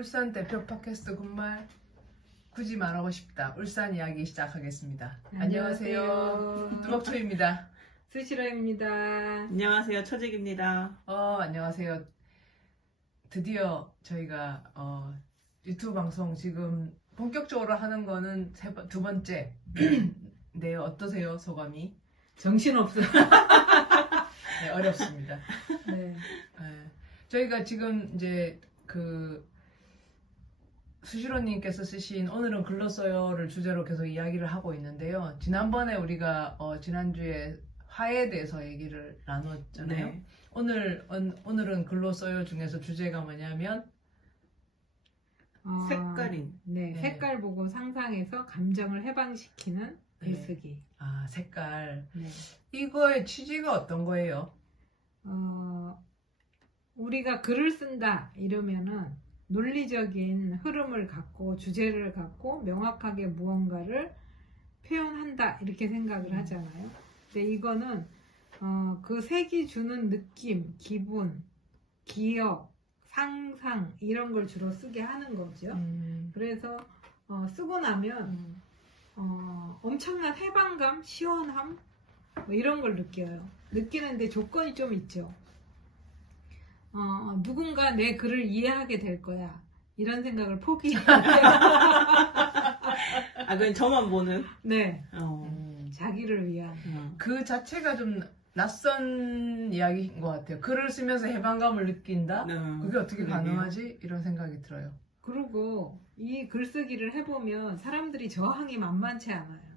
울산 대표 팟캐스트 군말 굳이 말하고 싶다. 울산 이야기 시작하겠습니다. 안녕하세요. 뚜벅초입니다. 수시로입니다. 안녕하세요. 초직입니다. 안녕하세요. 드디어 저희가 유튜브 방송 지금 본격적으로 하는 거는 두 번째. 네, 어떠세요? 소감이? 정신없어요. 네, 어렵습니다. 네. 네. 저희가 지금 이제 수시로님께서 쓰신 오늘은 글로 써요를 주제로 계속 이야기를 하고 있는데요. 지난번에 우리가 지난주에 화에 대해서 얘기를 나눴잖아요. 네. 오늘은 글로 써요 중에서 주제가 뭐냐면 색깔인. 네, 네. 색깔 보고 상상해서 감정을 해방시키는 글쓰기. 네. 아, 색깔. 네. 이거의 취지가 어떤 거예요? 우리가 글을 쓴다 이러면은 논리적인 흐름을 갖고 주제를 갖고 명확하게 무언가를 표현한다 이렇게 생각을 하잖아요. 근데 이거는 그 색이 주는 느낌, 기분, 기억, 상상 이런 걸 주로 쓰게 하는 거죠. 그래서 쓰고 나면 엄청난 해방감, 시원함 뭐 이런 걸 느껴요. 느끼는데 조건이 좀 있죠. 누군가 내 글을 이해하게 될 거야. 이런 생각을 포기해야 돼요. 그냥 저만 보는? 네. 자기를 위한. 그 자체가 좀 낯선 이야기인 것 같아요. 글을 쓰면서 해방감을 느낀다? 그게 어떻게 가능하지? 이런 생각이 들어요. 그리고 이 글쓰기를 해보면 사람들이 저항이 만만치 않아요.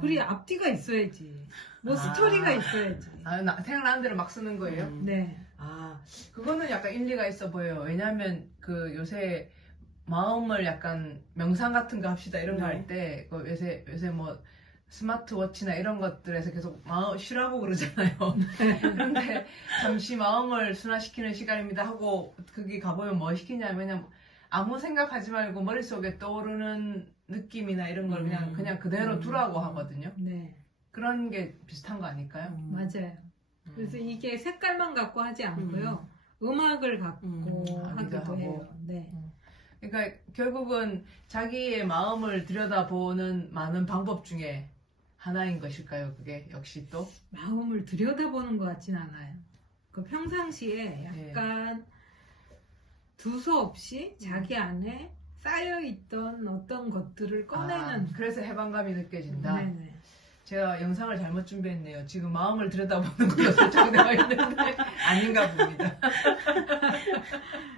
글이 앞뒤가 있어야지. 뭐 스토리가 있어야지. 생각나는 대로 막 쓰는 거예요? 네. 그거는 약간 일리가 있어 보여요. 왜냐하면 요새 마음을 약간 명상 같은 거 합시다 이런 거 할 때 요새 뭐 스마트워치나 이런 것들에서 계속 마음 쉬라고 그러잖아요. 그런데 잠시 마음을 순화시키는 시간입니다 하고 거기 가보면 뭐 시키냐면 아무 생각하지 말고 머릿속에 떠오르는 느낌이나 이런 걸 그냥 그대로 두라고 하거든요. 네. 그런 게 비슷한 거 아닐까요? 맞아요. 그래서 이게 색깔만 갖고 하지 않고요. 음악을 갖고 하기도 해요. 네. 그러니까 결국은 자기의 마음을 들여다보는 많은 방법 중에 하나인 것일까요? 그게 역시 또 마음을 들여다보는 것 같진 않아요. 그 평상시에 약간 두서없이 자기 안에 쌓여있던 어떤 것들을 꺼내는 그래서 해방감이 느껴진다. 네네. 제가 영상을 잘못 준비했네요. 지금 마음을 들여다보는 걸로 설정되어 있는데 아닌가 봅니다.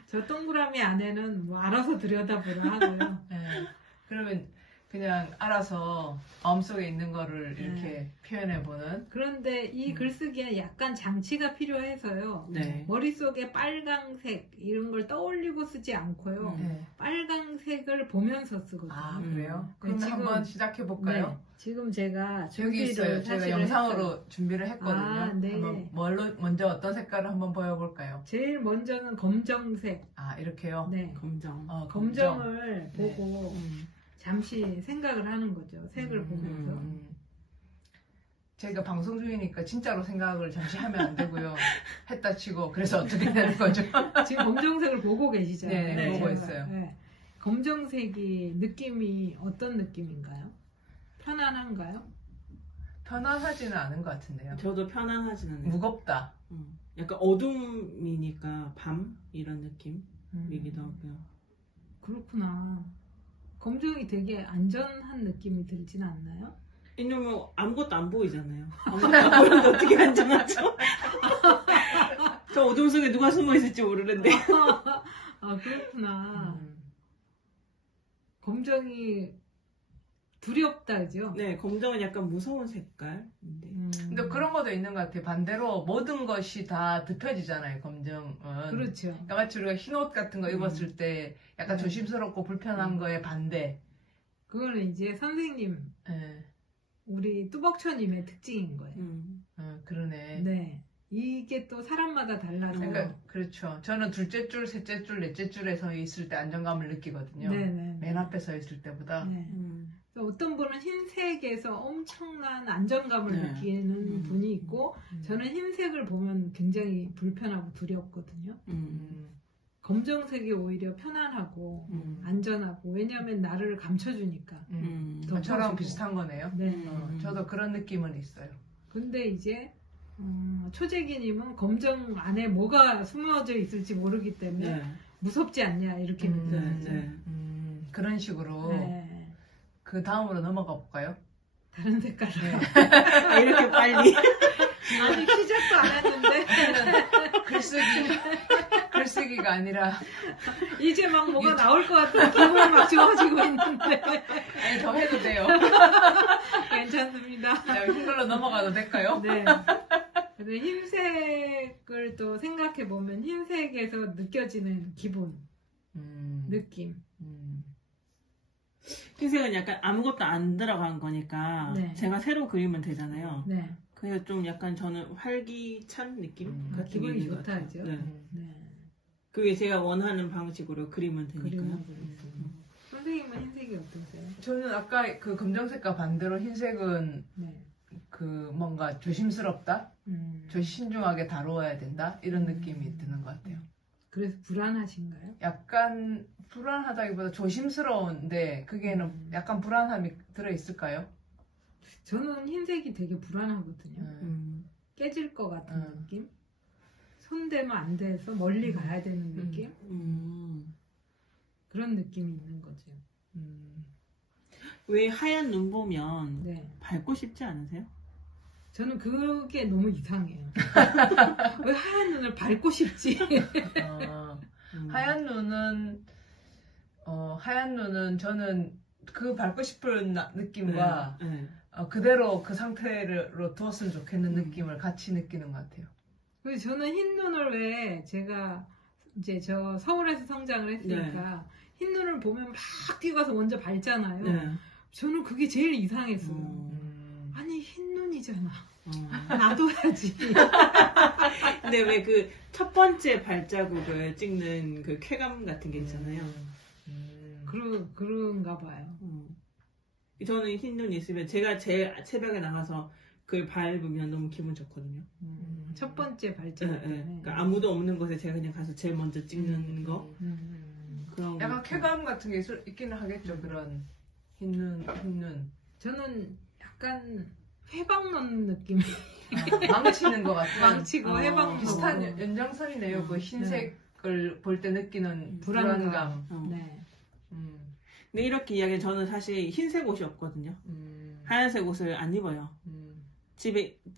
저 동그라미 안에는 뭐 알아서 들여다보라 하고요. 네. 그러면 그냥 알아서 마음속에 있는 거를 이렇게 표현해보는. 그런데 이 글쓰기에 약간 장치가 필요해서요. 네. 머릿속에 빨강색 이런 걸 떠올리고 쓰지 않고요. 빨강색을 보면서 쓰거든요. 그래요? 그럼 한번 시작해볼까요? 네. 지금 제가 여기 있어요. 제가 영상으로 했어요. 준비를 했거든요. 네. 한번 먼저 어떤 색깔을 한번 보여볼까요? 제일 먼저는 검정색. 이렇게요? 네. 검정을 보고 잠시 생각을 하는 거죠. 색을 보면서. 제가 방송 중이니까 진짜로 생각을 잠시 하면 안 되고요. 했다 치고 그래서 어떻게 되는 거죠? 지금 검정색을 보고 계시잖아요. 네, 보고 있어요. 네. 검정색이 느낌이 어떤 느낌인가요? 편안한가요? 편안하지는 않은 것 같은데요. 저도 편안하진 않아요. 무겁다. 약간 어둠이니까 밤 이런 느낌이기도 하고요. 그렇구나. 검정이 되게 안전한 느낌이 들진 않나요? 왜냐면 아무것도 안 보이잖아요. 아무것도 안 보이는데 어떻게 안전하죠? 저 어둠 속에 누가 숨어 있을지 모르는데. 그렇구나. 검정이 두렵다, 그죠? 네, 검정은 약간 무서운 색깔인데. 근데 그런 것도 있는 것 같아요. 반대로 모든 것이 다 덮여지잖아요, 검정은. 그렇죠. 그러니까 마치 우리가 흰 옷 같은 거 입었을 때 약간 조심스럽고 불편한 거에 반대. 그거는 이제 선생님, 우리 뚜벅초님의 특징인 거예요. 그러네. 네. 이게 또 사람마다 달라서. 그러니까 그렇죠. 저는 둘째 줄, 셋째 줄, 넷째 줄에 서 있을 때 안정감을 느끼거든요. 맨 앞에 서 있을 때보다. 어떤 분은 흰색에서 엄청난 안정감을 느끼는 분이 있고 저는 흰색을 보면 굉장히 불편하고 두렵거든요. 검정색이 오히려 편안하고 안전하고 왜냐하면 나를 감춰주니까. 더 저랑 커지고. 비슷한 거네요. 네. 저도 그런 느낌은 있어요. 근데 이제 초재기님은 검정 안에 뭐가 숨어져 있을지 모르기 때문에 네. 무섭지 않냐 이렇게 믿는 네, 거죠. 네. 그런 식으로 네. 그 다음으로 넘어가 볼까요? 다른 색깔로. 네. 아, 이렇게 빨리. 아니 시작도 안 했는데 글쓰기가 아니라 이제 막 뭐가 나올 것 같은 기분이 막 좋아지고 있는데 아니, 더 해도 돼요. 괜찮습니다. 자, 흰걸로 넘어가도 될까요? 네. 근데 흰색을 또 생각해 보면 흰색에서 느껴지는 기분, 느낌. 흰색은 약간 아무것도 안 들어간 거니까 네. 제가 새로 그리면 되잖아요. 네. 그래서 좀 약간 저는 활기찬 느낌 같은 게 기분이 있는 것 같아요. 좋다죠. 네. 네. 그게 제가 원하는 방식으로 그리면 그림을 되니까요. 그리고. 선생님은 흰색이 어떠세요? 저는 아까 그 검정색과 반대로 흰색은 네. 그 뭔가 조심스럽다? 신중하게 다루어야 된다? 이런 느낌이 드는 것 같아요. 그래서 불안하신가요? 약간 불안하다기보다 조심스러운데 그게는 약간 불안함이 들어있을까요? 저는 흰색이 되게 불안하거든요. 깨질 것 같은 느낌? 손대면 안 돼서 멀리 가야 되는 느낌? 그런 느낌이 있는 거죠. 왜 하얀 눈 보면 네. 밟고 싶지 않으세요? 저는 그게 너무 이상해요. 왜 하얀 눈을 밟고 싶지? 하얀 눈은 저는 그 밟고 싶은 느낌과 네. 그대로 그 상태로 두었으면 좋겠는 느낌을 같이 느끼는 것 같아요. 그래서 저는 흰 눈을 왜 제가 이제 저 서울에서 성장을 했으니까 흰 눈을 보면 막 뛰어가서 먼저 밟잖아요. 네. 저는 그게 제일 이상했어요. 아니 흰 눈이잖아. 놔둬야지. 근데 왜 그 첫 번째 발자국을 찍는 그 쾌감 같은 게 있잖아요. 그런가 봐요. 저는 흰 눈이 있으면 제가 제일 새벽에 나가서 그걸 밟으면 너무 기분 좋거든요. 첫 번째 발자국. 네, 네. 그러니까 아무도 없는 곳에 제가 그냥 가서 제일 먼저 찍는 거. 그런 약간 거. 쾌감 같은 게 있기는 하겠죠. 그런 흰눈. 저는 약간 회방 넣는 느낌. 망치는 것 같은. 망치고 회방 비슷한 넣고. 연장선이네요. 그 흰색을 볼 때 느끼는 불안감. 네. 근데 이렇게 이야기해 저는 사실 흰색 옷이 없거든요. 하얀색 옷을 안 입어요.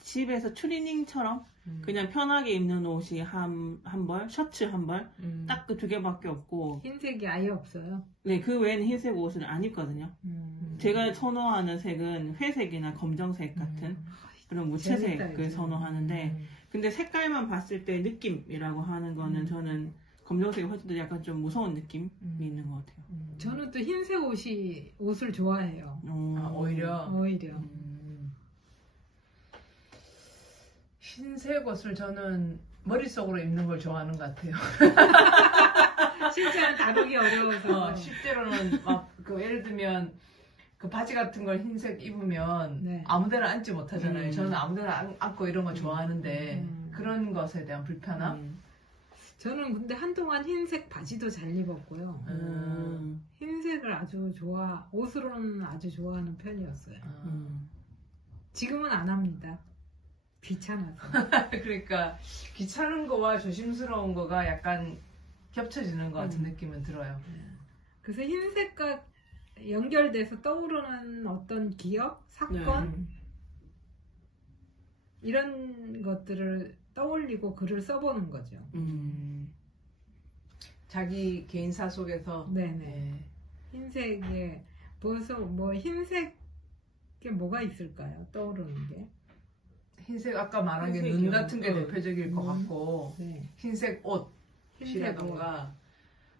집에서 추리닝처럼 그냥 편하게 입는 옷이 한 벌, 셔츠 한 벌, 딱 그 두 개밖에 없고. 흰색이 아예 없어요. 네, 그 외에는 흰색 옷을 안 입거든요. 제가 선호하는 색은 회색이나 검정색 같은 그런 무채색을 선호하는데, 근데 색깔만 봤을 때 느낌이라고 하는 거는 저는 검정색이 훨씬 더 약간 좀 무서운 느낌이 있는 것 같아요. 저는 또 흰색 옷을 좋아해요. 오히려. 흰색 옷을 저는 머릿속으로 입는 걸 좋아하는 것 같아요. 실제는 다루기 어려워서. 실제로는 막 그 예를 들면 그 바지 같은 걸 흰색 입으면 아무데나 앉지 못하잖아요. 저는 아무데나 앉고 이런 거 좋아하는데 그런 것에 대한 불편함. 저는 근데 한동안 흰색 바지도 잘 입었고요. 흰색을 옷으로는 아주 좋아하는 편이었어요. 지금은 안 합니다. 귀찮아서. 그러니까 귀찮은 거와 조심스러운 거가 약간 겹쳐지는 것 같은 느낌은 들어요. 그래서 흰색과 연결돼서 떠오르는 어떤 기억, 사건 이런 것들을 떠올리고 글을 써보는 거죠. 자기 개인사 속에서. 네네. 흰색에 벌써 뭐 흰색에 뭐가 있을까요? 떠오르는 게. 흰색 아까 말한 게 눈 흰색이요. 같은 게 대표적일 것 같고 흰색 흰색 옷이라던가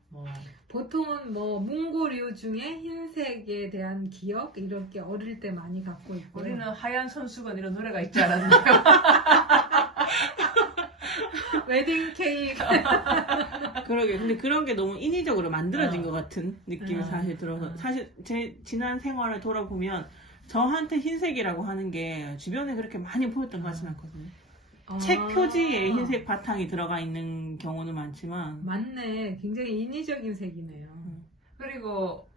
뭐 보통은 뭐 문고류 중에 흰색에 대한 기억 이렇게 어릴 때 많이 갖고 있고요. 우리는 하얀 손수건 이런 노래가 있지 않았나요? 웨딩 케이크. 그러게. 근데 그런 게 너무 인위적으로 만들어진 것 같은 느낌이 사실 들어서. 사실 제 지난 생활을 돌아보면 저한테 흰색이라고 하는 게 주변에 그렇게 많이 보였던 것 같지는 않거든요. 책 표지에 흰색 바탕이 들어가 있는 경우는 많지만 맞네. 굉장히 인위적인 색이네요. 그리고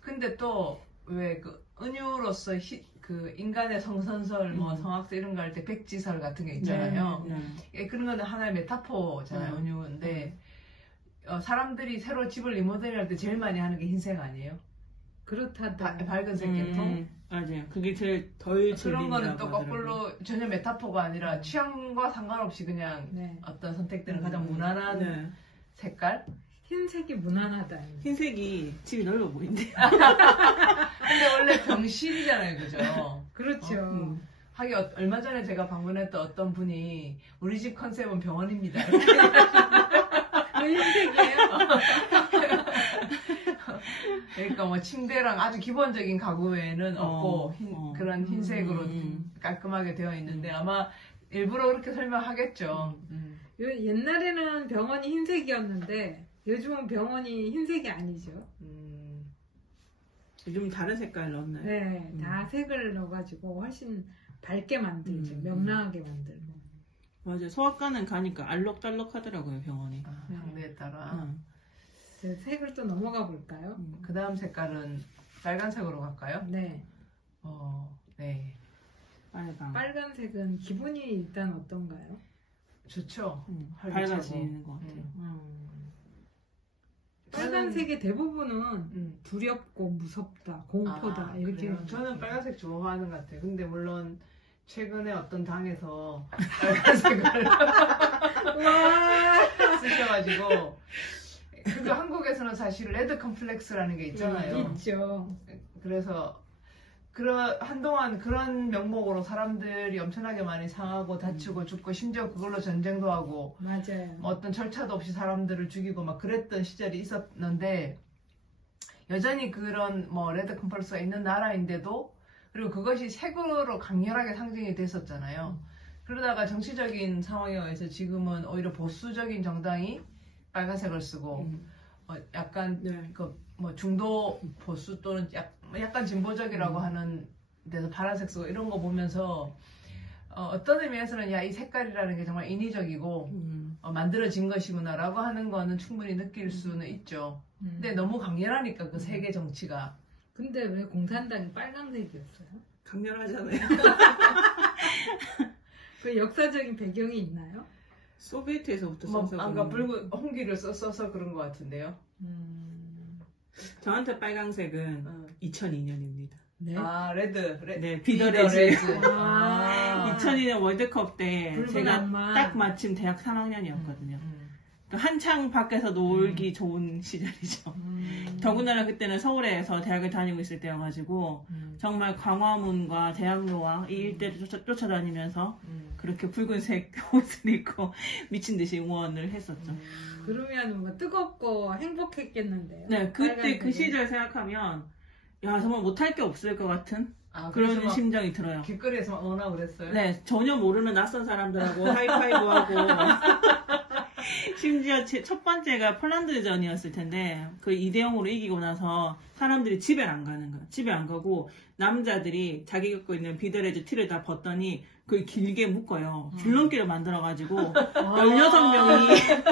근데 또 왜 그 은유로서 그 인간의 성선설, 뭐 성악설 이런 거 할 때 백지설 같은 게 있잖아요. 네. 그런 거는 하나의 메타포잖아요, 은유인데 사람들이 새로 집을 리모델링 할 때 제일 많이 하는 게 흰색 아니에요? 그렇다다. 밝은 색 계통. 맞아요. 그게 제일 덜 그런 거는 또 질린다고 하더라고요. 거꾸로 전혀 메타포가 아니라 취향과 상관없이 그냥 네. 어떤 선택되는 가장 무난한 네. 색깔. 흰색이 무난하다. 흰색이 집이 넓어 보인대요. 근데 원래 병실이잖아요, 그죠? 그렇죠. 하긴 얼마 전에 제가 방문했던 어떤 분이 우리 집 컨셉은 병원입니다. 왜 흰색이에요? 그러니까 뭐 침대랑 아주 기본적인 가구 외에는 없고 그런 흰색으로 깔끔하게 되어 있는데 아마 일부러 그렇게 설명하겠죠. 옛날에는 병원이 흰색이었는데 요즘은 병원이 흰색이 아니죠. 요즘 다른 색깔 넣었나요? 네, 다 색을 넣어가지고 훨씬 밝게 만들죠. 명랑하게 만들고. 맞아요. 소아과는 가니까 알록달록하더라고요, 병원이. 상대에 따라. 그 색을 또 넘어가 볼까요? 그 다음 색깔은 빨간색으로 갈까요? 네. 네. 빨간색은 기분이 일단 어떤가요? 좋죠. 밝아지는 것 같아요. 빨간색의 대부분은 두렵고 무섭다, 공포다 이렇게. 그래요? 저는 빨간색 좋아하는 것 같아요. 근데 물론 최근에 어떤 당에서 빨간색을 쓰셔가지고 그리고 한국에서는 사실 레드 컴플렉스라는 게 있잖아요. 있죠. 그래서 한동안 그런 명목으로 사람들이 엄청나게 많이 상하고 다치고 죽고 심지어 그걸로 전쟁도 하고 맞아요. 어떤 절차도 없이 사람들을 죽이고 막 그랬던 시절이 있었는데 여전히 그런 뭐 레드 컴플렉스가 있는 나라인데도 그리고 그것이 색으로 강렬하게 상징이 됐었잖아요. 그러다가 정치적인 상황에 의해서 지금은 오히려 보수적인 정당이 빨간색을 쓰고 약간 뭐 중도 보수 또는 약간 진보적이라고 하는 데서 파란색 쓰고 이런 거 보면서 어떤 의미에서는 야, 이 색깔이라는 게 정말 인위적이고 만들어진 것이구나라고 하는 거는 충분히 느낄 수는 있죠. 근데 너무 강렬하니까 그 세계 정치가. 근데 왜 공산당이 빨간색이었어요? 강렬하잖아요. 그 역사적인 배경이 있나요? 소비에트에서부터 뭐, 써서 아까 붉은 홍기를 써서 그런 것 같은데요. 저한테 빨강색은 2002년입니다. 네. 아, 네, 비더레즈. 2002년 월드컵 때 제가 악마. 딱 마침 대학 3학년이었거든요. 한창 밖에서 놀기 좋은 시절이죠. 더군다나 그때는 서울에서 대학을 다니고 있을 때여가지고 정말 광화문과 대학로와 이 일대를 쫓아다니면서 그렇게 붉은색 옷을 입고 미친 듯이 응원을 했었죠. 그러면 뭔가 뜨겁고 행복했겠는데요. 네, 그때 빨간색은? 그 시절 생각하면 야 정말 못할 게 없을 것 같은 그래서 그런 막 심정이 들어요. 길거리에서 막 응원하고 그랬어요? 네, 전혀 모르는 낯선 사람들하고 하이파이브하고 심지어 첫 번째가 폴란드전이었을 텐데 그 2대0으로 이기고 나서 사람들이 집에 안 가는 거야. 집에 안 가고 남자들이 자기 갖고 있는 비더레즈 티를 다 벗더니 그걸 길게 묶어요. 줄넘기를 만들어가지고 16명이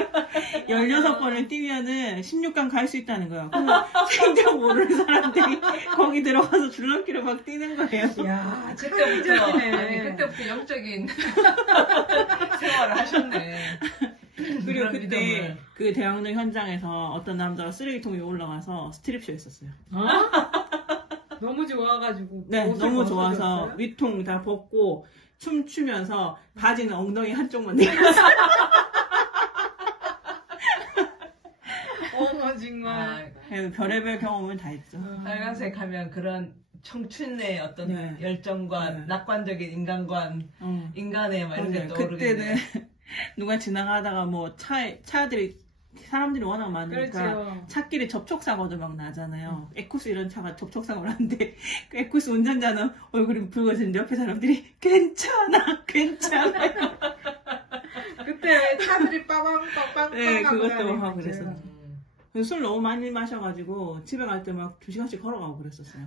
16번을 뛰면은 16강 갈 수 있다는 거예요. 그럼 생전 모르는 사람들이 거기 들어가서 줄넘기를 막 뛰는 거예요. 야, 그때부터 영적인 생활을 하셨네. 그리고 그때 그 대학로 현장에서 어떤 남자가 쓰레기통 위에 올라가서 스트립쇼 했었어요. 너무 좋아가지고. 네, 너무 좋아서 벗어줬어요? 위통 다 벗고 춤추면서 바지는 엉덩이 한쪽만 내려서 어머 정말. 그래서 별의별 경험을 다 했죠. 빨간색 하면 그런 청춘의 어떤 네. 열정과 네. 낙관적인 인간관, 인간의 막 이런 게 떠오르겠네요. 그때는 누가 지나가다가 뭐 차들이 사람들이 워낙 많으니까 그렇죠. 차끼리 접촉사고도 막 나잖아요. 에쿠스 이런 차가 접촉사고를 하는데 그 에쿠스 운전자는 얼굴이 붉어지는데 옆에 사람들이 괜찮아 그때 왜 차들이 빠방빠방 네, 하고 그것도 다니는 하고 거죠. 그랬었죠. 술 너무 많이 마셔가지고 집에 갈 때 막 2시간씩 걸어가고 그랬었어요.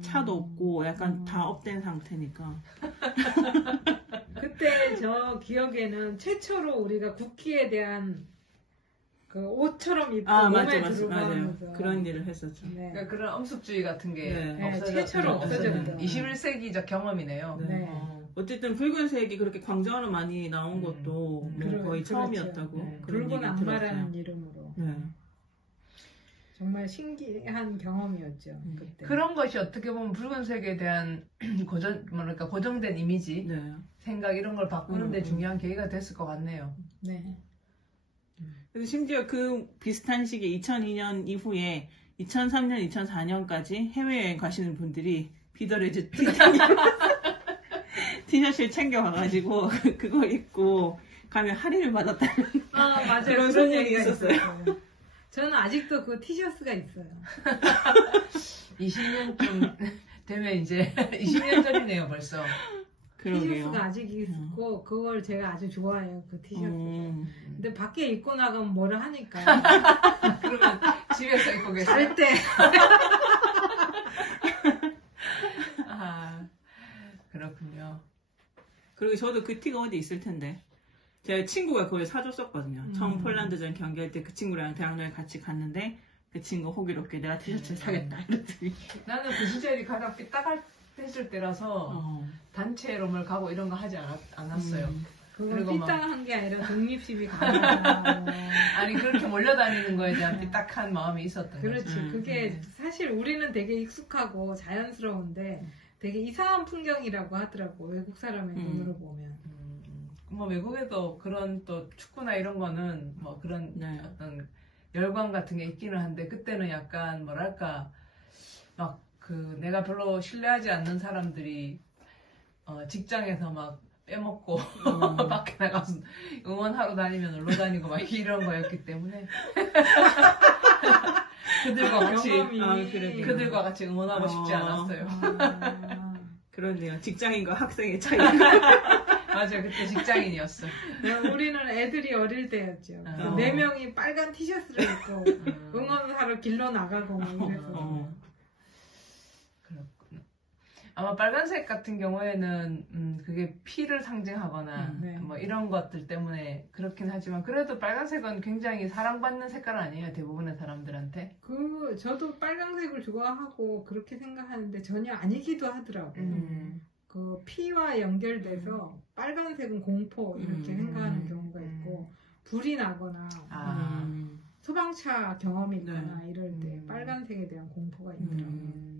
차도 없고 약간 다 업된 상태니까. 그때 저 기억에는 최초로 우리가 국기에 대한 그 옷처럼 입고 몸에 맞아요. 들어가면서 그런 일을 했었죠. 네. 그러니까 그런 엄습주의 같은 게 네. 없어졌던 최초로 없어졌던 21세기적 경험이네요. 네. 네. 어쨌든 붉은색이 그렇게 광장으로 많이 나온 것도 뭐 거의 그렇죠. 처음이었다고. 네. 그런 붉은 얘기 악마라는 들었어요. 이름으로 네. 정말 신기한 경험이었죠. 그때. 그런 것이 어떻게 보면 붉은색에 대한 고정된 이미지, 네. 생각 이런 걸 바꾸는데 중요한 계기가 됐을 것 같네요. 네. 그래서 심지어 그 비슷한 시기에 2002년 이후에 2003년, 2004년까지 해외여행 가시는 분들이 비더레즈 티셔츠를 챙겨와가지고 그거 입고 가면 할인을 받았다는 맞아요. 그런 소문이 있었어요. 저는 아직도 그 티셔츠가 있어요. 20년쯤 되면 이제 20년 전이네요 벌써. 그러게요. 티셔츠가 아직 있고 그걸 제가 아주 좋아해요. 그 티셔츠. 근데 밖에 입고 나가면 뭐라 하니까 그러면 집에서 입고 계세요? 잘 때. 아, 그렇군요. 그리고 저도 그 티가 어디 있을 텐데. 제 친구가 그걸 사줬었거든요. 처음 폴란드전 경기할 때 그 친구랑 대학로에 같이 갔는데 그 친구 호기롭게 내가 티셔츠를 사겠다 이랬더니 나는 그 시절이 가장 삐딱했을 때라서 단체롬을 가고 이런 거 하지 않았어요. 그건 그리고 막- 삐딱한 게 아니라 독립심이 강하다. 아니 그렇게 몰려다니는 거에 대한 삐딱한 마음이 있었던 그렇지. 거죠. 그게 사실 우리는 되게 익숙하고 자연스러운데 되게 이상한 풍경이라고 하더라고. 외국 사람의 눈으로 보면. 뭐 외국에도 그런 또 축구나 이런 거는 뭐 그런 네. 어떤 열광 같은 게 있기는 한데 그때는 약간 뭐랄까 막 그 내가 별로 신뢰하지 않는 사람들이 직장에서 막 빼먹고 밖에 나가서 응원하러 다니면 놀러 다니고 막 이런 거였기 때문에 그들과 같이 경험이. 그들과 같이 응원하고 싶지 않았어요. 그렇네요. 직장인과 학생의 차이. 맞아요. 그때 직장인이었어. 우리는 애들이 어릴 때였죠. 어. 4명이 빨간 티셔츠를 입고 응원하러 길로 나가고 막 이래서. 그렇구나. 아마 빨간색 같은 경우에는 그게 피를 상징하거나 네. 뭐 이런 것들 때문에 그렇긴 하지만 그래도 빨간색은 굉장히 사랑받는 색깔 아니에요? 대부분의 사람들한테. 저도 빨간색을 좋아하고 그렇게 생각하는데 전혀 아니기도 하더라고요. 그 피와 연결돼서 빨간색은 공포 이렇게 생각하는 경우가 있고 불이 나거나 소방차 경험이 있거나 이럴 때 빨간색에 대한 공포가 있더라고요.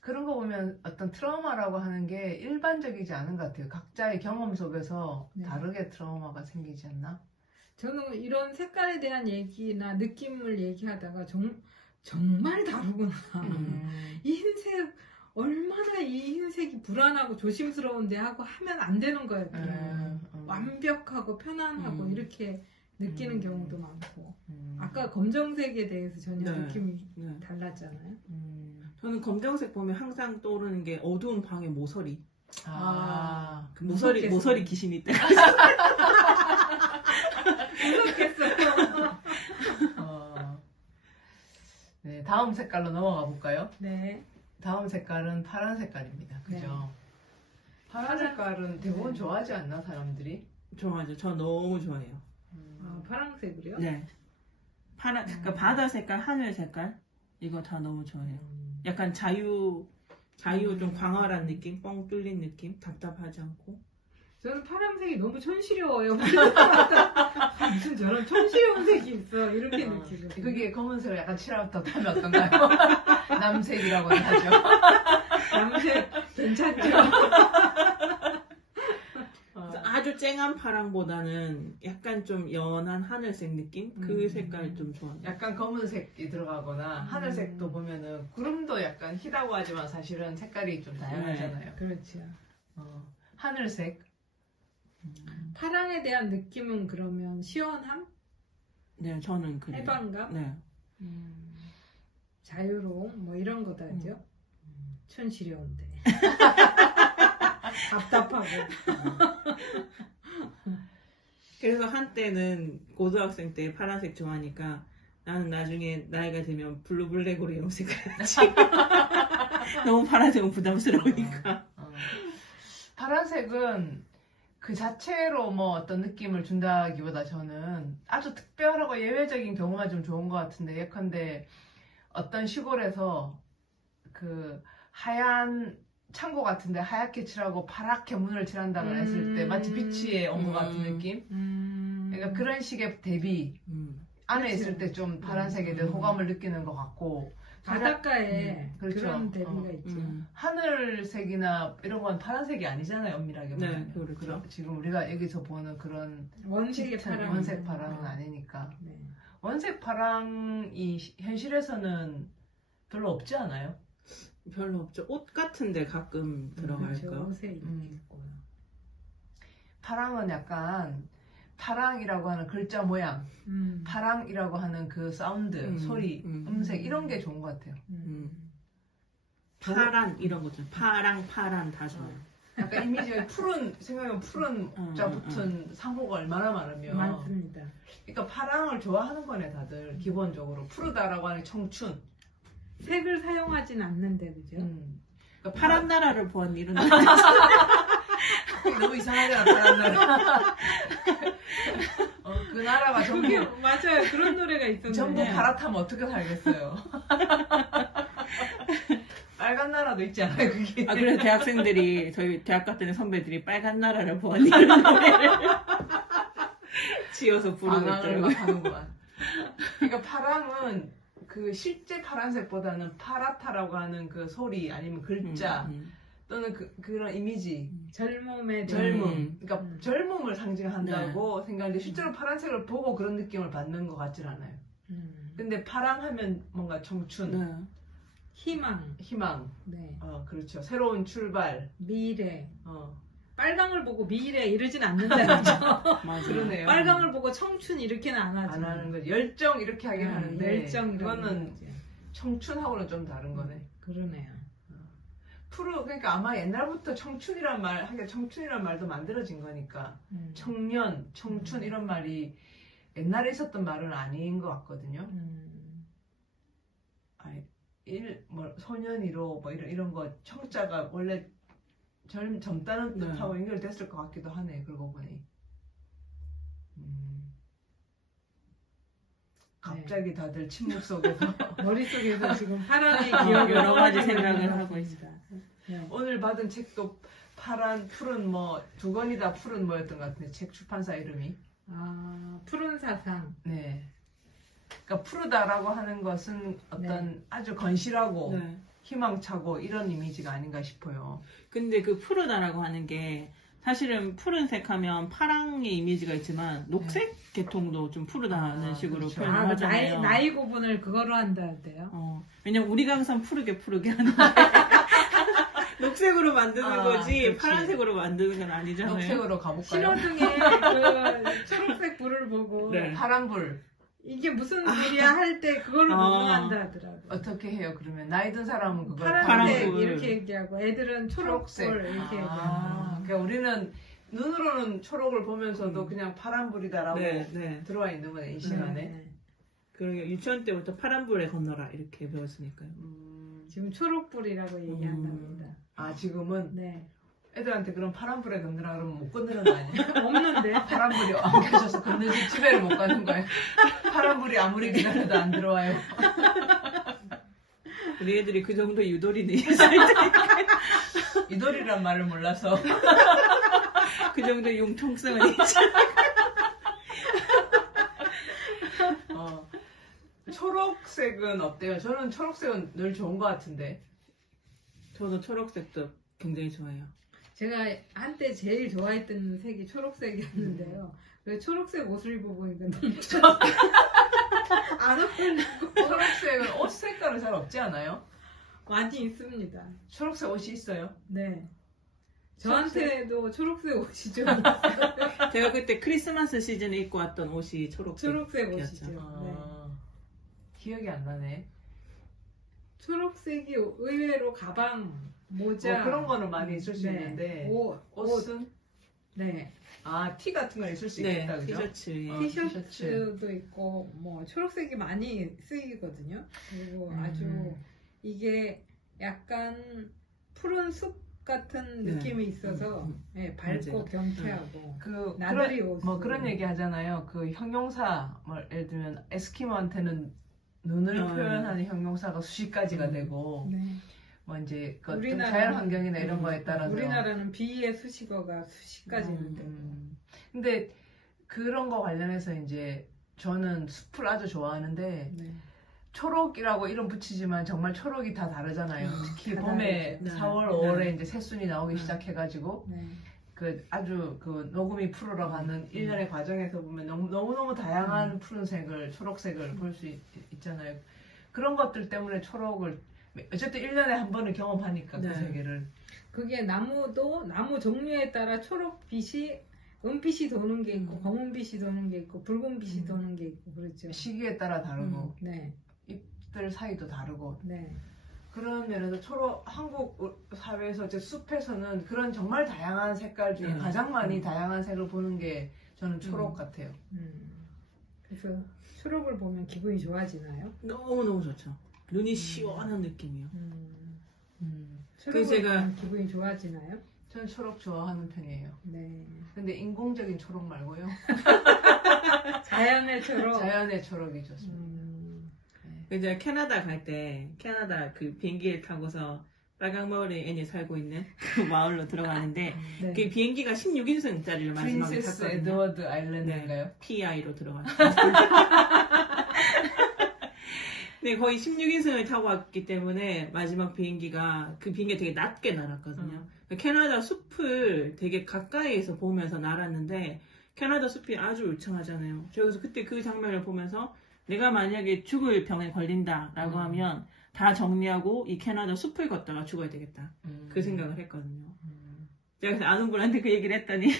그런 거 보면 어떤 트라우마라고 하는 게 일반적이지 않은 것 같아요. 각자의 경험 속에서 네. 다르게 트라우마가 생기지 않나? 저는 이런 색깔에 대한 얘기나 느낌을 얘기하다가 정말 다르구나. 이 흰색 얼마나 이 흰색이 불안하고 조심스러운데 하고 하면 안 되는 거였더라고요. 완벽하고 편안하고 이렇게 느끼는 경우도 많고 아까 검정색에 대해서 전혀 느낌이 달랐잖아요. 저는 검정색 보면 항상 떠오르는 게 어두운 방의 모서리. 그 무섭겠어. 모서리 귀신이 있다. 무섭겠어. 네, 다음 색깔로 넘어가 볼까요? 네. 다음 색깔은 파란 색깔입니다. 그죠? 네. 파란 색깔은 대부분 좋아하지 않나 사람들이? 좋아하죠. 저 너무 좋아해요. 파란색으로요? 네. 그러니까 바다 색깔, 하늘 색깔 이거 다 너무 좋아해요. 약간 자유 좀 광활한 느낌, 뻥 뚫린 느낌, 답답하지 않고. 저는 파란색이 너무 촌스러워요. 무슨 저런 촌스러운 색이 있어 이렇게 느끼고. 그게 검은색을 약간 칠하면 어떤가요? 남색이라고 하죠. 남색 괜찮죠? 아주 쨍한 파랑보다는 약간 좀 연한 하늘색 느낌? 그 색깔 좀 좋아해요. 약간 검은색이 들어가거나 하늘색도 보면은 구름도 약간 희다고 하지만 사실은 색깔이 좀 다양하잖아요. 그렇죠. 하늘색. 파랑에 대한 느낌은 그러면 시원함? 네, 저는 그래요. 해방감? 네. 자유로움? 뭐 이런 거다죠? 촌스러운데. 답답하고. 그래서 한때는 고등학생 때 파란색 좋아하니까 나는 나중에 나이가 들면 블루블랙으로 염색해야지. 너무 파란색은 부담스러우니까. 파란색은 그 자체로 뭐 어떤 느낌을 준다기보다 저는 아주 특별하고 예외적인 경우가 좀 좋은 것 같은데, 예컨대 어떤 시골에서 그 하얀 창고 같은데 하얗게 칠하고 파랗게 문을 칠한다고 했을 때 마치 비치에 온 것 같은 느낌? 그러니까 그런 식의 대비, 안에 그치. 있을 때 좀 파란색에 대한 호감을 느끼는 것 같고, 바닷가에 그렇죠. 그런 대비가 있죠. 하늘색이나 이런 건 파란색이 아니잖아요, 엄밀하게 네, 보면. 그렇죠. 지금 우리가 여기서 보는 그런 원색의 짙은 파랑. 원색 파랑은 아니니까. 네. 원색 파랑이 현실에서는 별로 없지 않아요? 별로 없죠. 옷 같은데 가끔 들어갈까? 그렇죠. 옷에 이렇게 있고요. 파랑은 약간 파랑이라고 하는 글자 모양, 파랑이라고 하는 그 사운드, 소리, 음색 이런 게 좋은 것 같아요. 파란 이런 거죠. 파랑 다 좋아요. 약간 이미지가 생각해보면 푸른 자 붙은 상호가 얼마나 많으면. 많습니다. 그러니까 파랑을 좋아하는 거네, 다들. 기본적으로. 푸르다라고 하는 청춘. 색을 사용하진 않는데, 그죠? 그러니까 파란 나라를 보았니 이런 너무 이상하잖아, 파란 나라. 그 나라가 전부, 맞아요. 그런 노래가 있었는데. 전부 파랗다면 어떻게 살겠어요. 빨간 나라도 있지 않아요, 그게? 아, 그래서 대학생들이, 저희 대학 갔더니 선배들이 빨간 나라를 보았니 이런 노래를 지어서 부르고 있더라고요. 하는구만. 그러니까 파랑은 그 실제 파란색보다는 파랗다라고 하는 그 소리 아니면 글자 또는 그런 이미지, 젊음에 대한 젊음, 그러니까 젊음을 상징한다고 생각하는데 실제로 파란색을 보고 그런 느낌을 받는 것 같진 않아요. 근데 파랑하면 뭔가 청춘, 희망, 네. 그렇죠. 새로운 출발, 미래. 어. 빨강을 보고 미래 이러진 않는다, 그죠? 맞아요. 그러네요. 빨강을 보고 청춘 이렇게는 안 하죠. 안 하는 거죠. 열정 이렇게 하긴 하는데 열정이라고 그거는 하죠. 청춘하고는 좀 다른 거네. 그러네요. 그러니까 아마 옛날부터 청춘이란 말도 만들어진 거니까 청년, 청춘 이런 말이 옛날에 있었던 말은 아닌 것 같거든요. 소년이로 뭐 이런 거 청자가 원래 젊다는 뜻하고 연결됐을 것 같기도 하네. 그러고 보니. 갑자기 다들 침묵 속에서 머릿속에서 지금 파란의 기억이 여러 가지 생각을 하고 있습니다. 네. 오늘 받은 책도 푸른 뭐 두 권이 다 푸른 뭐였던 것 같은데 책 출판사 이름이. 푸른 사상. 네. 그러니까 푸르다라고 하는 것은 어떤 아주 건실하고 희망차고 이런 이미지가 아닌가 싶어요. 근데 그 푸르다라고 하는 게 사실은 푸른색 하면 파랑의 이미지가 있지만 녹색 계통도 좀 푸르다는 식으로 그렇죠. 표현을 하잖아요. 나이 구분을 그거로 한다는데요. 왜냐면 우리가 항상 푸르게 하는데 녹색으로 만드는 거지 그렇지. 파란색으로 만드는 건 아니잖아요. 녹색으로 가볼까요? 신호등에 그 초록색 불을 보고 파란불. 이게 무슨 불이야 할 때 그걸로 구분한다 하더라고요. 어떻게 해요? 그러면 나이 든 사람은 그걸 파란색 파란불. 이렇게 얘기하고 애들은 초록불 이렇게 얘기하고. 그러니까 우리는 눈으로는 초록을 보면서도 그냥 파란불이다라고 들어와 있는 거네, 이 시간에. 그러게 유치원 때부터 파란불에 건너라 이렇게 배웠으니까요. 지금 초록불이라고 얘기한답니다. 지금은? 네. 애들한테 그런 파란불에 건너라 그러면 못 건너는 거 아니야? 없는데? 파란불이 안 켜져서 건너지 집에를 못 가는 거예요. 파란불이 아무리 기다려도 안 들어와요. 우리 애들이 그 정도 유도리네. 유도리란 말을 몰라서. 그 정도 융통성은 있죠. 초록색은 어때요? 저는 초록색은 늘 좋은 것 같은데. 저도 초록색도 굉장히 좋아해요. 제가 한때 제일 좋아했던 색이 초록색이었는데요. 그 초록색 옷을 입어보니까 너무 좋아. 안 어울리고. 초록색은 옷 색깔은 잘 없지 않아요? 많이 있습니다. 초록색 옷이 있어요? 네. 저한테도 초록색 옷이 좀 있어요. 제가 그때 크리스마스 시즌에 입고 왔던 옷이 초록색 옷이죠. 네. 기억이 안 나네. 초록색이 의외로 가방, 모자 그런 거는 많이 있을 수 있는데 옷은? 네. 티 같은 건 있을 수 있겠다, 그죠? 티셔츠도 있고 뭐 초록색이 많이 쓰이거든요. 그리고 아주 이게 약간 푸른 숲 같은 네. 느낌이 있어서 예, 밝고 맞아요. 경쾌하고 그 나들이 그런, 옷 뭐 그런 얘기 하잖아요. 그 형용사 뭐 예를 들면 에스키모한테는 눈을 표현하는 형용사가 수십 가지가 되고 네. 뭐 이제 그 우리나라는- 자연 환경이나 이런 거에 따라서 우리나라는 비의 수식어가 수십 가지는 되고 근데 그런 거 관련해서 이제 저는 숲을 아주 좋아하는데 네. 초록이라고 이름 붙이지만 정말 초록이 다 다르잖아요. 특히 다 봄에 다르죠. 4월, 네. 5월에 이제 새순이 나오기 네. 시작해가지고 네. 그 아주 그 녹음이 풀어러 가는 일련의 과정에서 보면 너무너무 다양한 푸른색을, 초록색을 볼 수 있잖아요. 그런 것들 때문에 초록을 어쨌든 1년에 한 번은 경험하니까 네. 그 세계를. 그게 나무도 나무 종류에 따라 초록빛이 은빛이 도는 게 있고 검은빛이 도는 게 있고 붉은빛이 도는 게 있고 그렇죠. 시기에 따라 다르고 네. 잎들 사이도 다르고 네. 그런 면에서 한국 사회에서 이제 숲에서는 그런 정말 다양한 색깔 중에 가장 많이 다양한 색을 보는 게 저는 초록 같아요. 그래서 초록을 보면 기분이 좋아지나요? 너무너무 좋죠. 눈이 시원한 느낌이요. 초록을 제가- 보면 기분이 좋아지나요? 저는 초록 좋아하는 편이에요. 네. 근데 인공적인 초록 말고요. 자연의 초록. 자연의 초록이 좋습니다. 이제 캐나다 갈 때 캐나다 그 비행기를 타고서 빨강머리 애니 살고 있는 그 마을로 들어가는데 네. 그 비행기가 16인승짜리를 마지막에 프린세스 탔거든요. 에드워드 아일랜드인가요? PI로 들어갔어요. 네, 거의 16인승을 타고 왔기 때문에 마지막 비행기가 그 비행기가 되게 낮게 날았거든요. 캐나다 숲을 되게 가까이에서 보면서 날았는데 캐나다 숲이 아주 울창하잖아요. 그래서 그때 그 장면을 보면서 내가 만약에 죽을 병에 걸린다라고 하면 다 정리하고 이 캐나다 숲을 걷다가 죽어야 되겠다. 그 생각을 했거든요. 제가 그래서 아는 분한테 그 얘기를 했더니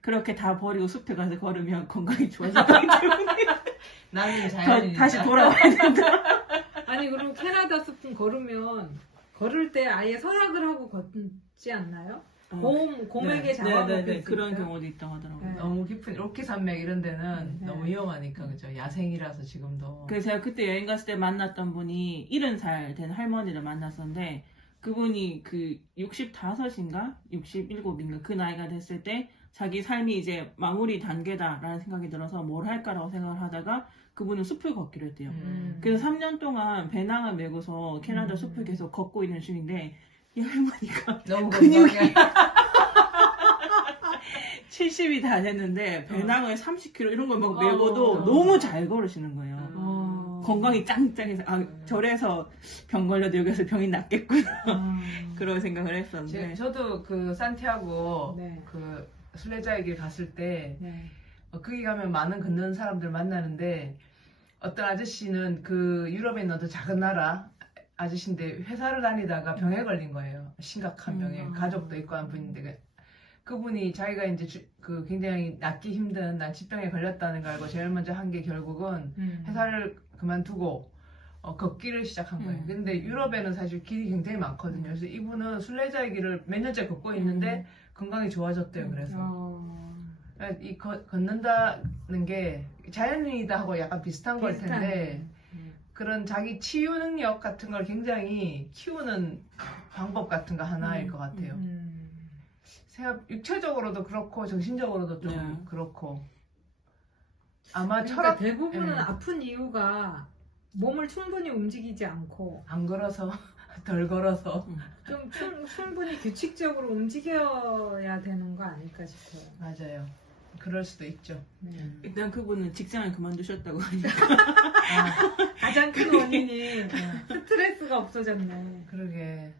그렇게 다 버리고 숲에 가서 걸으면 건강이 좋아질 거기 때문에 나는 자연이니까. 다시 돌아와야 된다. 아니 그럼 캐나다 숲은 걸으면 걸을 때 아예 서약을 하고 걷지 않나요? 곰에게 잡아먹힐 수 그런 있다? 경우도 있다고 하더라고요. 네. 너무 깊은 로키 산맥 이런 데는 네. 너무 위험하니까 그죠. 야생이라서 지금도. 그래서 제가 그때 여행 갔을 때 만났던 분이 70살 된 할머니를 만났었는데 그분이 그 65인가 67인가 그 나이가 됐을 때 자기 삶이 이제 마무리 단계다라는 생각이 들어서 뭘 할까라고 생각을 하다가 그분은 숲을 걷기로 했대요. 그래서 3년 동안 배낭을 메고서 캐나다 숲을 계속 걷고 있는 중인데 이 할머니가 너무 근육이 건강해. 70이 다 됐는데 배낭을 30kg 이런 걸 막 메고도 어. 너무 잘 걸으시는 거예요. 건강이 짱짱해서 저래서 병 걸려도 여기서 병이 낫겠구나 그런 생각을 했었는데 저도 그 산티아고 네. 그 순례자의 길 갔을 때 네. 거기 가면 많은 걷는 사람들 만나는데 어떤 아저씨는 그 유럽에 있는 어떤 작은 나라 아저씨인데 회사를 다니다가 병에 걸린 거예요. 심각한 병에. 가족도 있고 한 분인데 그분이 자기가 이제 그 굉장히 낫기 힘든 난치병에 걸렸다는 걸 알고 제일 먼저 한 게 결국은 회사를 그만두고 걷기를 시작한 거예요. 근데 유럽에는 사실 길이 굉장히 많거든요. 그래서 이분은 순례자의 길을 몇 년째 걷고 있는데 건강이 좋아졌대요. 그래서 이 걷는다는 게 자연이다 하고 약간 비슷한 걸 텐데 그런 자기 치유 능력 같은 걸 굉장히 키우는 방법 같은 거 하나일 것 같아요. 육체적으로도 그렇고 정신적으로도 좀 그렇고 아마 그러니까 대부분은 예. 아픈 이유가 몸을 충분히 움직이지 않고 안 걸어서 덜 걸어서 좀 충분히 규칙적으로 움직여야 되는 거 아닐까 싶어요. 맞아요. 그럴 수도 있죠. 네. 일단 그분은 직장을 그만두셨다고 하니까 가장 큰 원인이 스트레스가 없어졌네. 그러게.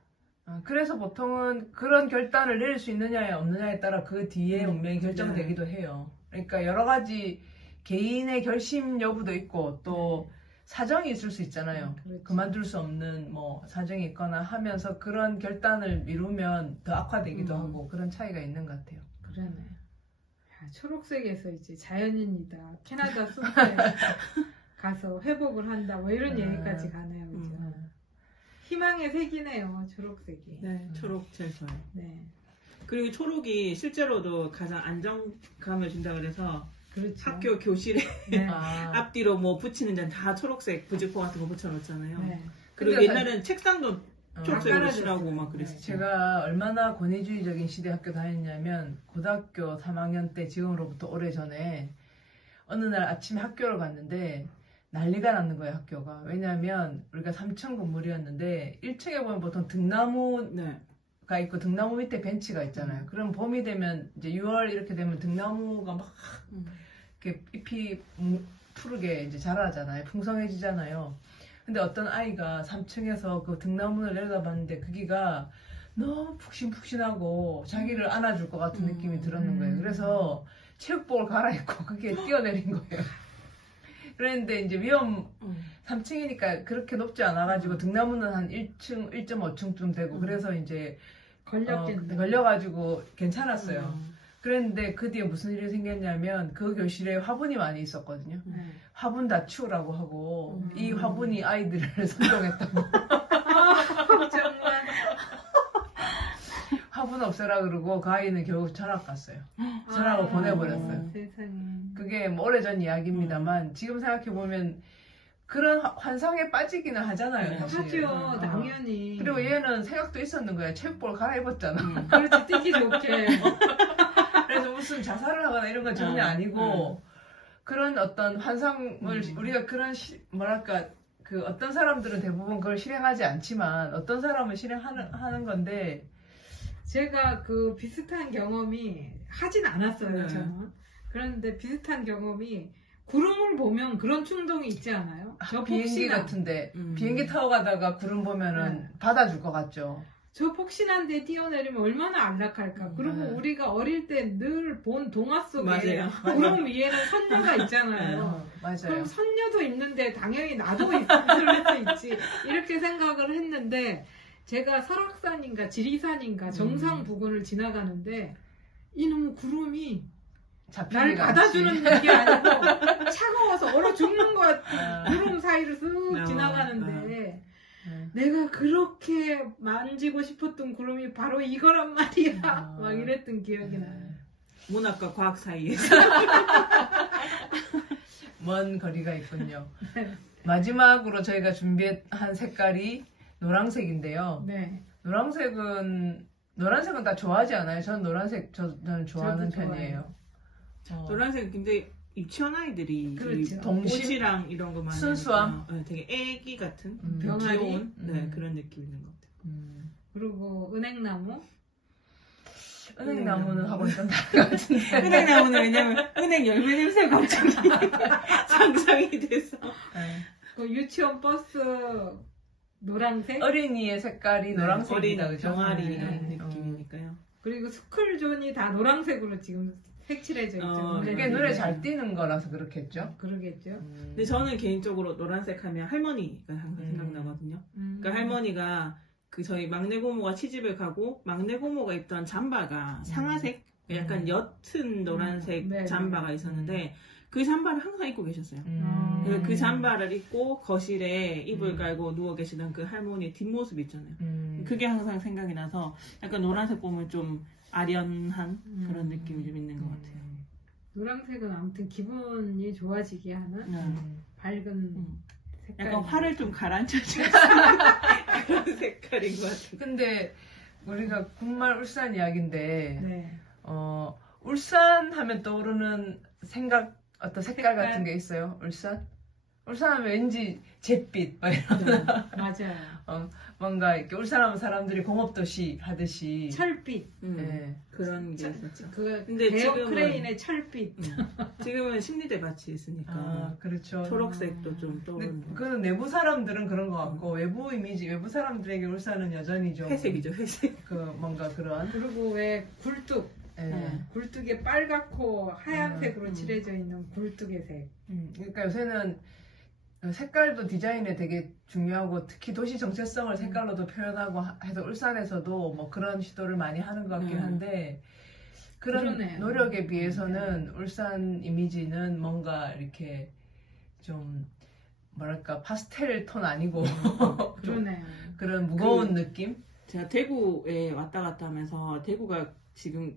그래서 보통은 그런 결단을 내릴 수 있느냐에 없느냐에 따라 그 뒤에 운명이 결정되기도 해요. 그러니까 여러 가지 개인의 결심 여부도 있고 또 사정이 있을 수 있잖아요. 그렇지. 그만둘 수 없는 뭐 사정이 있거나 하면서 그런 결단을 미루면 더 악화되기도 하고 그런 차이가 있는 것 같아요. 그러네. 야, 초록색에서 이제 자연인이다. 캐나다 숲에 가서 회복을 한다. 뭐 이런 얘기까지 가네요. 그죠? 희망의 색이네요. 초록색이. 네, 초록 제일 좋아요. 네. 그리고 초록이 실제로도 가장 안정감을 준다 그래서 그렇죠. 학교 교실에 네. 앞뒤로 뭐 붙이는 데는 다 초록색 부직포 같은 거 붙여놓잖아요. 네. 그리고 근데 옛날에는 책상도 초록색으로 칠하고 막 그랬어요. 제가 얼마나 권위주의적인 시대 학교 다녔냐면 고등학교 3학년 때 지금으로부터 오래전에 어느 날 아침에 학교를 갔는데 난리가 났는 거예요, 학교가. 왜냐하면 우리가 3층 건물이었는데 1층에 보면 보통 등나무가 있고 등나무 밑에 벤치가 있잖아요. 그럼 봄이 되면 이제 6월 이렇게 되면 등나무가 막 이렇게 잎이 푸르게 이제 자라잖아요. 풍성해지잖아요. 근데 어떤 아이가 3층에서 그 등나무를 내려다봤는데 그기가 너무 푹신푹신하고 자기를 안아줄 것 같은 느낌이 들었는 거예요. 그래서 체육복을 갈아입고 그게 뛰어내린 거예요. 그랬는데 이제 3층이니까 그렇게 높지 않아가지고 등나무는 한 1층, 1.5층쯤 되고 그래서 이제 걸려가지고 괜찮았어요. 그랬는데 그 뒤에 무슨 일이 생겼냐면 그 교실에 화분이 많이 있었거든요. 화분 다 치우라고 하고 이 화분이 아이들을 선동했다고. 정말. 화분 없애라 그러고 그 아이는 결국 전학 갔어요. 전학을 보내버렸어요. 세상에. 그게 뭐 오래전 이야기입니다만 지금 생각해보면 그런 환상에 빠지기는 하잖아요. 사실. 하죠, 당연히. 그리고 얘는 생각도 있었는 거야. 체육복을 갈아입었잖아. 그렇지, 뛰기 좋게. 그래서 무슨 자살을 하거나 이런 건 전혀 아니고 그런 어떤 환상을 우리가 그런 뭐랄까 그 어떤 사람들은 대부분 그걸 실행하지 않지만 어떤 사람은 실행하는 건데 제가 그 비슷한 경험이 하진 않았어요, 저는. 그런데 비슷한 경험이 구름을 보면 그런 충동이 있지 않아요? 저 비행기 같은데 비행기 타고 가다가 구름 보면은 받아줄 것 같죠. 저 폭신한 데 뛰어내리면 얼마나 안락할까. 그리고 우리가 어릴 때 늘 본 동화 속에 구름 위에는 선녀가 있잖아요. 맞아요. 그럼 선녀도 있는데 당연히 나도 있을 수 있지. 이렇게 생각을 했는데 제가 설악산인가 지리산인가 정상 부근을 지나가는데 이놈 구름이 날 받아주는 게 아니고 차가워서 얼어 죽는 것 같은 구름 사이를 쓱 지나가는데 내가 그렇게 만지고 싶었던 구름이 바로 이거란 말이야. 막 이랬던 기억이 나요. 문학과 과학 사이에서. 먼 거리가 있군요. 마지막으로 저희가 준비한 색깔이 노란색인데요. 네. 노란색은 다 좋아하지 않아요? 저는 노란색 저는 좋아하는 편이에요. 노란색은 굉장히 유치원 아이들이 그렇죠. 동심이랑 이런 거 많이 순수함, 되게 애기 같은 병아리? 귀여운 그런 느낌 있는 것 같아요. 그리고 은행나무? 은행나무는 하고 있던 것 같은데. 은행나무는 왜냐면 은행 열매 냄새가 갑자기 상상이 돼서. 그 유치원 버스 노란색? 어린이의 색깔이 노란색이다, 어린 그죠? 병아리 느낌이니까요. 그리고 스쿨존이 다 노란색으로 지금 색칠해져 있죠. 그게 눈에 잘 띄는 거라서 그렇겠죠? 그러겠죠. 근데 저는 개인적으로 노란색 하면 할머니가 항상 생각나거든요. 그러니까 할머니가 그 저희 막내 고모가 시집을 가고 막내 고모가 입던 잠바가 상아색, 약간 옅은 노란색 잠바가 있었는데 그 잠바를 항상 입고 계셨어요. 그래서 그 잠바를 입고 거실에 이불 깔고 누워 계시던 그 할머니 뒷모습 있잖아요. 그게 항상 생각이 나서 약간 노란색 보면 좀 아련한 그런 느낌이 좀 있는 것 같아요. 노란색은 아무튼 기분이 좋아지게 하는 밝은 색깔. 약간 화를 좀 가라앉혀주는 그런 색깔인 것 같아요. 근데 우리가 군말 울산 이야기인데 네. 울산 하면 떠오르는 어떤 색깔 같은 게 있어요? 울산? 울산 하면 왠지 잿빛 막 이런 맞아요. 뭔가 이렇게 울산하면 사람들이 공업도시 하듯이 철빛 네. 그런 게 있었죠. 근데 대형 크레인의 철빛. 지금은 심리대 같이 있으니까 그렇죠. 초록색도 좀 떠오르는. 그는 내부 사람들은 그런 것 같고 외부 이미지, 외부 사람들에게 울산은 여전히 좀 회색이죠, 회색. 뭔가 그런. 그리고 왜 굴뚝. 굴뚝에 빨갛고 하얀색으로 칠해져 있는 굴뚝의 색. 그러니까 요새는 색깔도 디자인에 되게 중요하고 특히 도시 정체성을 색깔로도 표현하고 해서 울산에서도 뭐 그런 시도를 많이 하는 것 같긴 한데 그런 그러네요. 노력에 비해서는 울산 이미지는 뭔가 이렇게 좀 뭐랄까 파스텔 톤 아니고 그러네요. 그런 무거운 느낌? 제가 대구에 왔다 갔다 하면서 대구가 지금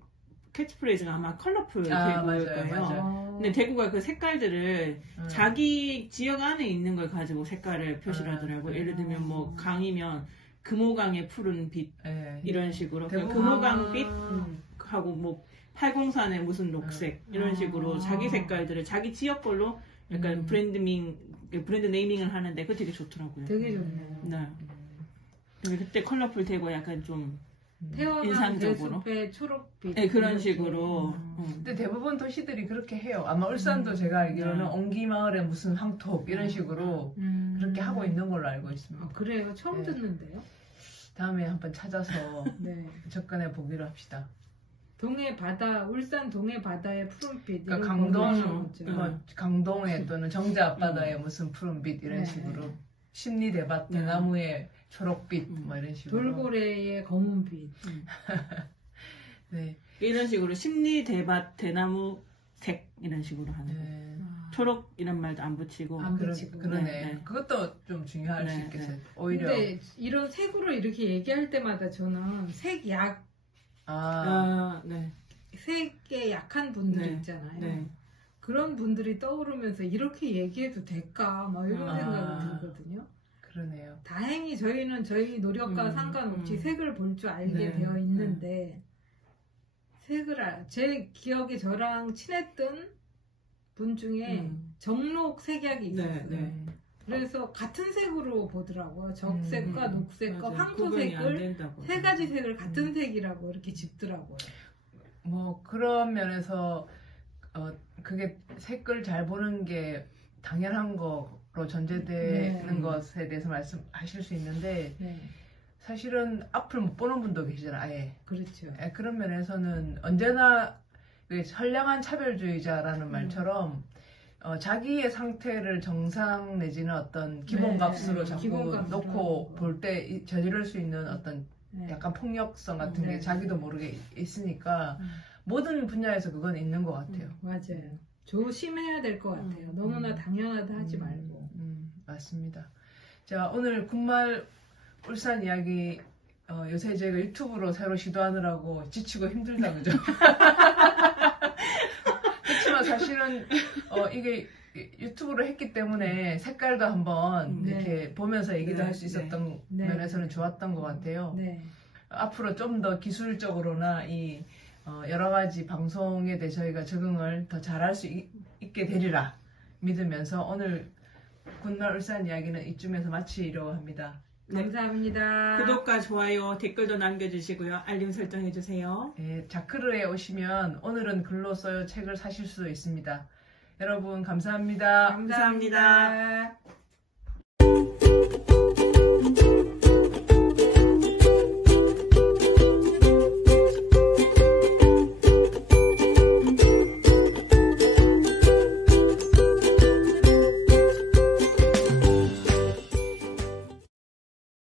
캐치프레이즈가 아마 컬러풀 대구일 거예요. 맞아요. 근데 대구가 그 색깔들을 자기 지역 안에 있는 걸 가지고 색깔을 표시를 하더라고요. 예를 들면 뭐 강이면 금호강의 푸른 빛 예. 이런 식으로 대부분- 금호강빛하고 뭐 팔공산의 무슨 녹색 이런 식으로 자기 색깔들을 자기 지역 걸로 약간 브랜드 네이밍을 하는데 그거 되게 좋더라고요. 되게 좋네요. 네. 근데 그때 컬러풀 되고 약간 좀 태어난 인상적으로. 대숲의 초록빛. 네, 그런 이렇게. 식으로. 근데 대부분 도시들이 그렇게 해요. 아마 울산도 제가 알기로는 네. 옹기마을의 무슨 황토 이런 식으로 그렇게 하고 있는 걸로 알고 있습니다. 아, 그래요? 처음 네. 듣는데요? 다음에 한번 찾아서 네. 접근해 보기로 합시다. 동해 바다, 울산 동해 바다의 푸른빛. 그러니까 이런 거 강동, 얘기하는 거죠. 뭐 강동에 또는 정제 앞바다의 무슨 푸른빛 이런 네. 식으로 심리대밭 대나무의 초록빛 뭐 이런 식으로. 돌고래의 검은빛. 네. 이런 식으로 심리 대밭 대나무 색 이런 식으로 하는 거. 네. 초록 이런 말도 안 붙이고. 안 그러, 붙이고. 그러네. 네. 그것도 좀 중요할 수 네, 있겠어요. 네. 오히려. 근데 이런 색으로 이렇게 얘기할 때마다 저는 색약, 네. 색에 약한 분들 네. 있잖아요. 네. 그런 분들이 떠오르면서 이렇게 얘기해도 될까? 막 이런 아. 생각이 들거든요. 그러네요. 다행히 저희는 저희 노력과 상관없이 색을 볼 줄 알게 네. 되어 있는데 제 기억에 저랑 친했던 분 중에 정록 색약이 있었어요. 네, 네. 그래서 같은 색으로 보더라고요. 적색과 녹색과 맞아요. 구분이 안 황토색을 된다고. 세 가지 색을 같은 색이라고 이렇게 짚더라고요. 뭐 그런 면에서 그게 색을 잘 보는 게 당연한 거로 전제되는 네. 것에 대해서 말씀하실 수 있는데 네, 사실은 앞을 못 보는 분도 계시잖아요. 아예. 그렇죠. 그런 면에서는 언제나 그 선량한 차별주의자라는 말처럼 자기의 상태를 정상 내지는 어떤 기본값으로 네, 자꾸 기본값으로 놓고 하는 거. 볼 때 저지를 수 있는 어떤 네. 약간 폭력성 같은 네. 게 자기도 모르게 있으니까 음. 모든 분야에서 그건 있는 것 같아요. 맞아요. 조심해야 될 것 같아요. 너무나 당연하다 하지 말고. 맞습니다. 자, 오늘 군말 울산 이야기 요새 제가 유튜브로 새로 시도하느라고 지치고 힘들다 그죠? 그렇지만 사실은 이게 유튜브로 했기 때문에 색깔도 한번 네. 이렇게 보면서 얘기도 네, 할 수 있었던 네. 면에서는 좋았던 것 같아요. 네. 앞으로 좀 더 기술적으로나 이 여러 가지 방송에 대해 저희가 적응을 더 잘할 수 있게 되리라 믿으면서 오늘 군말 울산 이야기는 이쯤에서 마치려고 합니다. 네. 감사합니다. 구독과 좋아요, 댓글도 남겨주시고요. 알림 설정해주세요. 자크르에 오시면 오늘은 글로 써요 책을 사실 수도 있습니다. 여러분 감사합니다. 감사합니다.